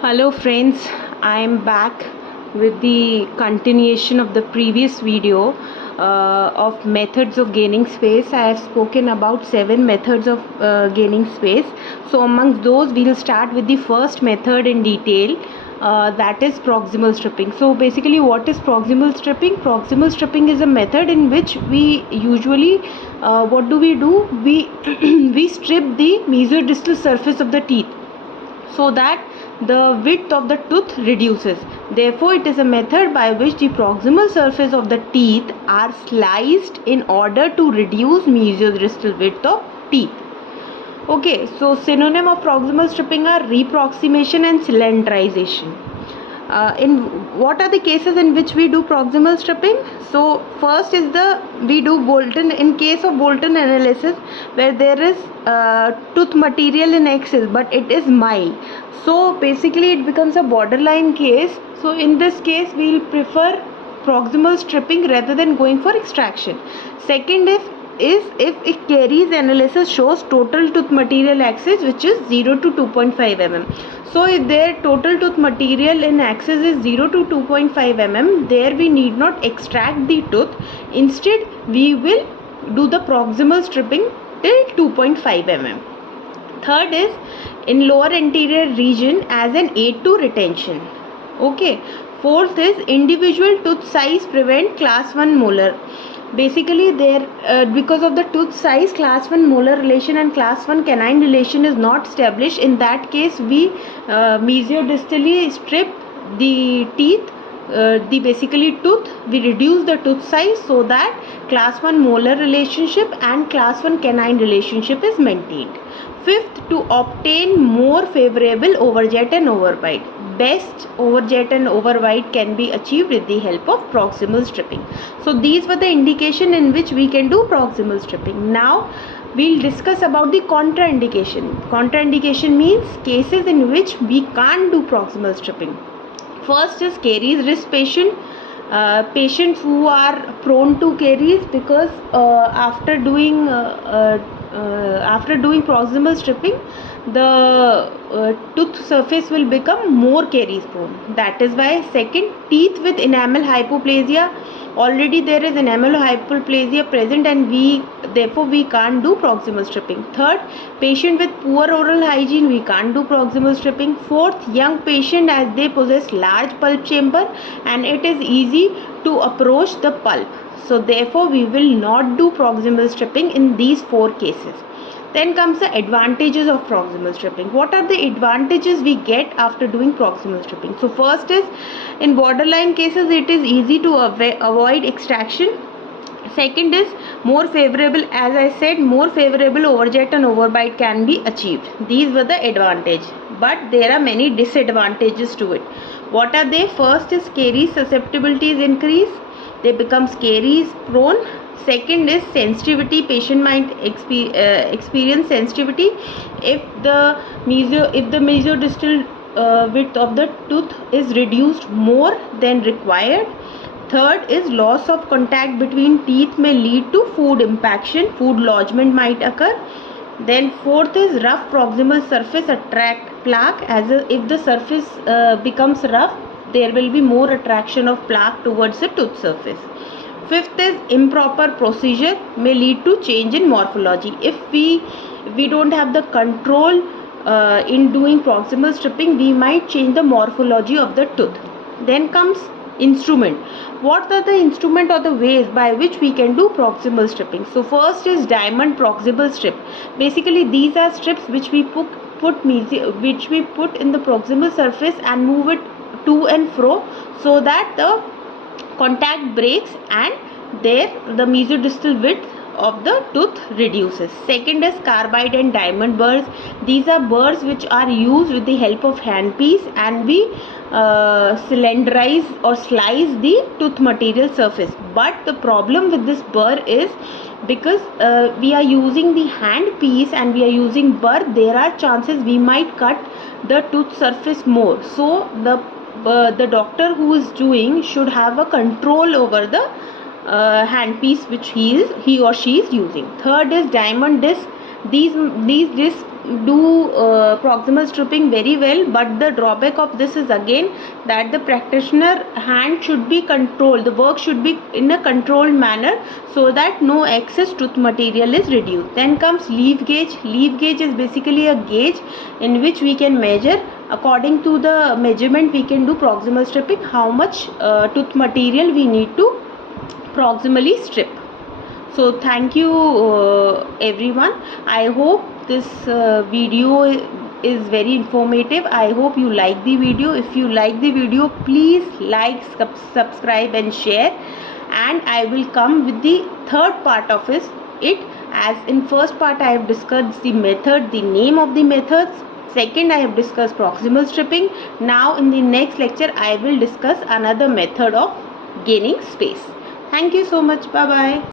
Hello friends, I am back with the continuation of the previous video of methods of gaining space. I have spoken about 7 methods of gaining space. So amongst those we will start with the first method in detail, that is proximal stripping. So basically what is proximal stripping? Proximal stripping is a method in which we usually what do? We we strip the mesodistal surface of the teeth so that the width of the tooth reduces. Therefore, it is a method by which the proximal surface of the teeth are sliced in order to reduce mesodistal width of teeth. Okay, so synonym of proximal stripping are reproximation and cylindrization. In what are the cases in which we do proximal stripping? So first is we do Bolton. In case of Bolton analysis, where there is tooth material in excess but it is mild, so basically it becomes a borderline case. So in this case we will prefer proximal stripping rather than going for extraction. Second is if a caries analysis shows total tooth material axis which is 0 to 2.5 mm. So if their total tooth material in axis is 0 to 2.5 mm, there we need not extract the tooth. Instead we will do the proximal stripping till 2.5 mm. Third is in lower anterior region as an aid to retention. Okay. Fourth is individual tooth size prevent class 1 molar. Basically because of the tooth size, class 1 molar relation and class 1 canine relation is not established. In that case we mesiodistally strip the teeth, the basically tooth, we reduce the tooth size so that class 1 molar relationship and class 1 canine relationship is maintained. Fifth, to obtain more favorable overjet and overbite. Best overjet and overbite can be achieved with the help of proximal stripping. So these were the indication in which we can do proximal stripping. Now we'll discuss about the contraindication. Contraindication means cases in which we can't do proximal stripping. First is caries risk patient. Patients who are prone to caries because after doing proximal stripping, the tooth surface will become more caries prone. That is why. Second, teeth with enamel hypoplasia. Already there is enamel hypoplasia present and therefore we can't do proximal stripping. Third, patient with poor oral hygiene, we can't do proximal stripping. Fourth, young patient as they possess large pulp chamber and it is easy to approach the pulp. So therefore we will not do proximal stripping in these 4 cases. Then comes the advantages of proximal stripping. What are the advantages we get after doing proximal stripping? So first is in borderline cases it is easy to avoid extraction. Second is more favorable, as I said, more favorable overjet and overbite can be achieved. These were the advantage, but there are many disadvantages to it. What are they? First is caries susceptibility is increased. They become caries prone. Second is sensitivity. Patient might experience sensitivity if the mesodistal width of the tooth is reduced more than required. Third is loss of contact between teeth may lead to food impaction. Food lodgement might occur. Then fourth is rough proximal surface attract plaque. If the surface becomes rough, there will be more attraction of plaque towards the tooth surface. Fifth is improper procedure may lead to change in morphology. If we don't have the control in doing proximal stripping, we might change the morphology of the tooth. Then comes instrument. What are the instrument or the ways by which we can do proximal stripping? So first is diamond proximal strip. Basically these are strips which we put in the proximal surface and move it to and fro so that the contact breaks and the mesodistal width of the tooth reduces. Second is carbide and diamond burrs. These are burrs which are used with the help of handpiece and we cylinderize or slice the tooth material surface. But the problem with this burr is because we are using the handpiece and we are using burr, there are chances we might cut the tooth surface more. So the doctor who is doing should have a control over the handpiece which he or she is using. Third is diamond disc. These discs do proximal stripping very well, but the drawback of this is again that the practitioner hand should be controlled, the work should be in a controlled manner so that no excess tooth material is reduced. Then comes leaf gauge. Leaf gauge is basically a gauge in which we can measure, according to the measurement we can do proximal stripping, how much tooth material we need to proximally strip. So thank you everyone. I hope this video is very informative. I hope you like the video. If you like the video, please like, subscribe and share, and I will come with the third part of it. As in first part I have discussed the method, the name of the methods. Second, I have discussed proximal stripping. Now in the next lecture I will discuss another method of gaining space. Thank you so much. Bye bye.